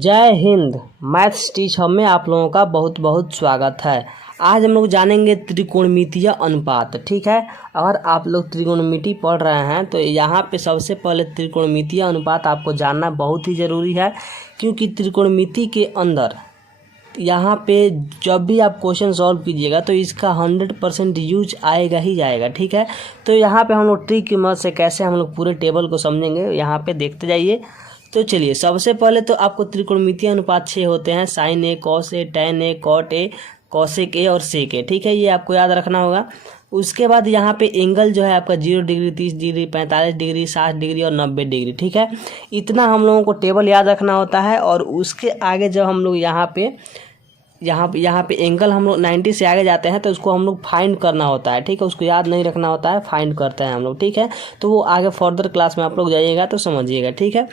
जय Hind. Maths teach hub में आप लोगों का बहुत बहुत स्वागत है। आज हम लोग जानेंगे त्रिकोणमितीय अनुपात। ठीक है, अगर आप लोग त्रिकोणमिति पढ़ रहे हैं तो यहाँ पे सबसे पहले त्रिकोणमितीय अनुपात आपको जानना बहुत ही ज़रूरी है, क्योंकि त्रिकोणमिति के अंदर यहाँ पे जब भी आप क्वेश्चन सॉल्व कीजिएगा तो इसका 100% यूज आएगा ही जाएगा। ठीक है, तो यहाँ पे हम लोग ट्रिक की मदद से कैसे हम लोग पूरे टेबल को समझेंगे, यहाँ पे देखते जाइए। तो चलिए, सबसे पहले तो आपको त्रिकोणमितीय अनुपात 6 होते हैं, sine A, cos A, tan A, cot A, cosec A और सेक ए। ठीक है, ये आपको याद रखना होगा। उसके बाद यहाँ पे एंगल जो है आपका 0 डिग्री, 30 डिग्री, 45 डिग्री, 60 डिग्री और 90 डिग्री। ठीक है, इतना हम लोगों को टेबल याद रखना होता है। और उसके आगे जब हम लोग यहाँ पे एंगल हम लोग 90 से आगे जाते हैं तो उसको हम लोग फाइंड करना होता है। ठीक है, उसको याद नहीं रखना होता है, फाइंड करते हैं हम लोग। ठीक है, तो वो आगे फर्दर क्लास में आप लोग जाइएगा तो समझिएगा। ठीक है,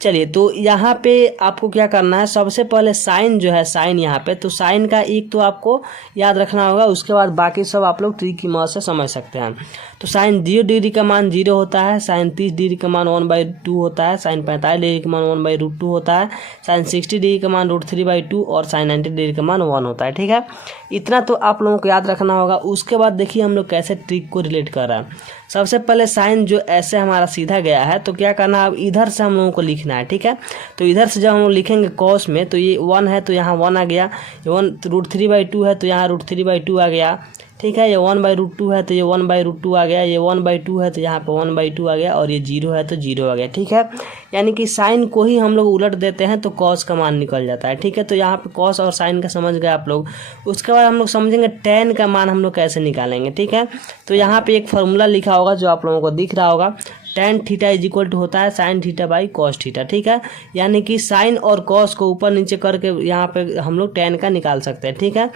चलिए, तो यहाँ पे आपको क्या करना है, सबसे पहले साइन जो है, साइन यहाँ पे, तो साइन का एक तो आपको याद रखना होगा। उसके बाद बाकी सब आप लोग ट्रिक की मदद से समझ सकते हैं। तो साइन 0 डिग्री का मान 0 होता है, साइन 30 डिग्री का मान 1/2 होता है, साइन 45 डिग्री का मान 1/√2 होता है, साइन 60 डिग्री का मान √3/2 और साइन 90 डिग्री का मान 1 होता है। ठीक है, इतना तो आप लोगों को याद रखना होगा। उसके बाद देखिए हम लोग कैसे ट्रिक को रिलेट कर रहे हैं। सबसे पहले साइन जो ऐसे हमारा सीधा गया है तो क्या करना है, अब इधर से हम लोगों को लिखना है। ठीक है, तो इधर से जब हम लोग लिखेंगे कॉस में तो ये 1 है तो यहाँ 1 आ गया, ये 1 √3/2 है तो यहाँ √3/2 आ गया। ठीक है, ये 1/√2 है तो ये 1/√2 आ गया, ये 1/2 है तो यहाँ पे 1/2 आ गया, और ये 0 है तो 0 आ गया। ठीक है, यानी कि साइन को ही हम लोग उलट देते हैं तो कॉस का मान निकल जाता है। ठीक है, तो यहाँ पे कॉस और साइन का समझ गए आप लोग। उसके बाद हम लोग समझेंगे टैन का मान हम लोग कैसे निकालेंगे। ठीक है, तो यहाँ पे एक फार्मूला लिखा होगा जो आप लोगों को दिख रहा होगा, tan थीटा = होता है sin theta by cos theta. ठीक है, यानी कि साइन और कॉस को ऊपर नीचे करके यहाँ पे हम लोग tan का निकाल सकते हैं। ठीक है,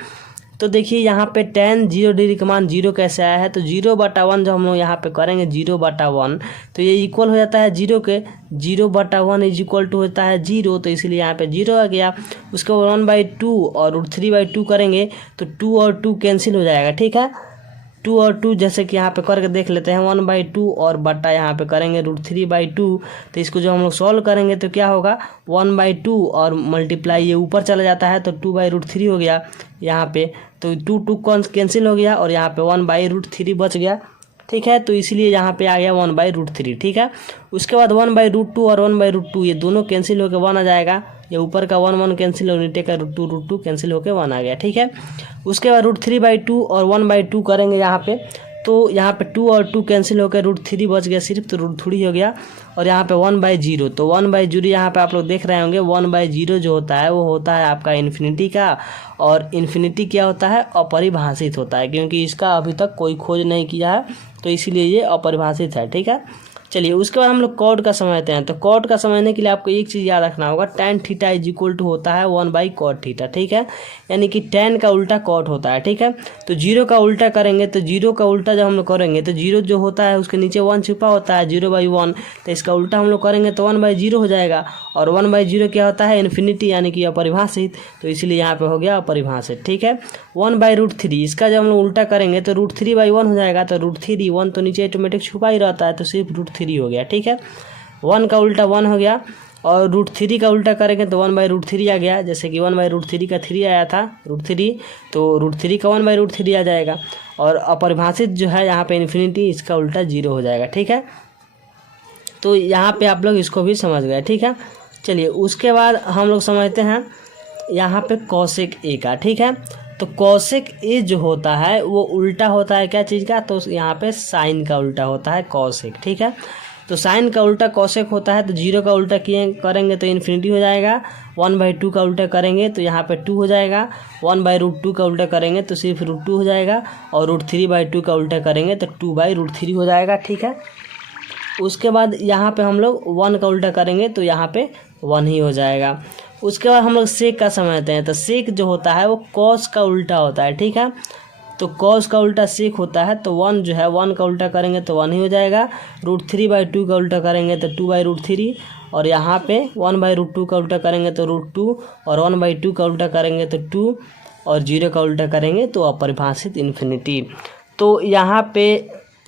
तो देखिए यहाँ पे tan 0 डिग्री का मान 0 कैसे आया है, तो 0/1 जब हम लोग यहाँ पे करेंगे 0/1 तो ये इक्वल हो जाता है 0 के, 0/1 = होता है 0, तो इसलिए यहाँ पे 0 आ गया। उसके बाद 1/2 और √3/2 करेंगे तो 2 और 2 कैंसिल हो जाएगा। ठीक है, 2 और 2 जैसे कि यहाँ पे करके देख लेते हैं, 1/2 और बट्टा यहाँ पे करेंगे √3/2, तो इसको जो हम लोग सॉल्व करेंगे तो क्या होगा, 1/2 और मल्टीप्लाई ये ऊपर चला जाता है तो 2/√3 हो गया यहाँ पे, तो 2 कैंसिल हो गया और यहाँ पे 1/√3 बच गया। ठीक है, तो इसलिए यहाँ पे आ गया 1/√3। ठीक है, उसके बाद 1/√2 और 1/√2 ये दोनों कैंसिल होकर 1 आ जाएगा, ये ऊपर का 1 कैंसिल और नीचे का √2 कैंसिल होकर 1 आ गया। ठीक है, उसके बाद √3/2 और 1/2 करेंगे यहाँ पे, तो यहाँ पे 2 और 2 कैंसिल होकर √3 बच गया सिर्फ, तो √3 हो गया। और यहाँ पे 1/0, तो 1/0 यहाँ पे आप लोग देख रहे होंगे, 1/0 जो होता है वो होता है आपका इन्फिनिटी का, और इन्फिनिटी क्या होता है, अपरिभाषित होता है, क्योंकि इसका अभी तक कोई खोज नहीं किया है तो इसीलिए ये अपरिभाषित है। ठीक है, चलिए, उसके बाद हम लोग कॉट का समझते हैं। तो कॉट का समझने के लिए आपको एक चीज़ याद रखना होगा, tan थीटा = होता है 1/cot थीटा। ठीक है, यानी कि tan का उल्टा कॉट होता है। ठीक है, तो 0 का उल्टा करेंगे, तो 0 का उल्टा जब हम लोग करेंगे तो 0 जो होता है उसके नीचे 1 छुपा होता है, 0/1, तो इसका उल्टा हम लोग करेंगे तो 1/0 हो जाएगा। और 1/0 क्या होता है, इन्फिनिटी, यानी कि अपरिभाषित, तो इसलिए यहाँ पे हो गया अपरिभाषित। ठीक है, 1/√3 इसका जब हम लोग उल्टा करेंगे तो √3/1 हो जाएगा, तो √3, 1 तो नीचे ऑटोमेटिक छुपा ही रहता है तो सिर्फ √3 हो गया। ठीक है, 1 का उल्टा 1 हो गया, और √3 का उल्टा करेंगे तो 1/√3 आ गया, जैसे कि 1/√3 का 3 आया था √3, तो √3 का 1/√3 आ जाएगा। और अपरिभाषित जो है यहाँ पे इन्फिनिटी, इसका उल्टा 0 हो जाएगा। ठीक है, तो यहाँ पे आप लोग इसको भी समझ गए। ठीक है, चलिए, उसके बाद हम लोग समझते हैं यहाँ पे कॉसेक ए का। ठीक है, तो कॉसेक ए जो होता है वो उल्टा होता है क्या चीज़ का, तो यहाँ पे साइन का उल्टा होता है कॉसेक। ठीक है, तो साइन का उल्टा कॉसेक होता है, तो 0 का उल्टा करेंगे तो इन्फिनिटी हो जाएगा, 1/2 का उल्टा करेंगे तो यहाँ पे 2 हो जाएगा, 1/√2 का उल्टा करेंगे तो सिर्फ √2 हो जाएगा, और √3/2 का उल्टा करेंगे तो 2/√3 हो जाएगा। ठीक है, उसके बाद यहाँ पे हम लोग 1 का उल्टा करेंगे तो यहाँ पे 1 ही हो जाएगा। उसके बाद हम लोग सेक का समझते हैं। तो सेक जो होता है वो कॉस का उल्टा होता है। ठीक है, तो कॉस का उल्टा सेक होता है, तो 1 जो है 1 का उल्टा करेंगे तो 1 ही हो जाएगा, √3/2 का उल्टा करेंगे तो 2/√3, और यहाँ पे 1/√2 का उल्टा करेंगे तो √2, और 1/2 का उल्टा करेंगे तो 2, और 0 का उल्टा करेंगे तो अपरिभाषित इन्फिनिटी। तो यहाँ पे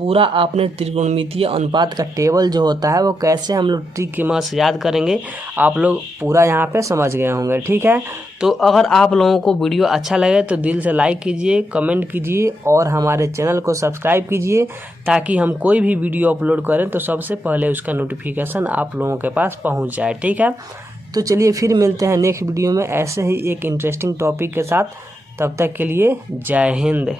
पूरा आपने त्रिकोणमितीय अनुपात का टेबल जो होता है वो कैसे हम लोग ट्रिक की मदद से याद करेंगे, आप लोग पूरा यहाँ पे समझ गए होंगे। ठीक है, तो अगर आप लोगों को वीडियो अच्छा लगे तो दिल से लाइक कीजिए, कमेंट कीजिए और हमारे चैनल को सब्सक्राइब कीजिए, ताकि हम कोई भी वीडियो अपलोड करें तो सबसे पहले उसका नोटिफिकेशन आप लोगों के पास पहुँच जाए। ठीक है, तो चलिए फिर मिलते हैं नेक्स्ट वीडियो में ऐसे ही एक इंटरेस्टिंग टॉपिक के साथ। तब तक के लिए जय हिंद।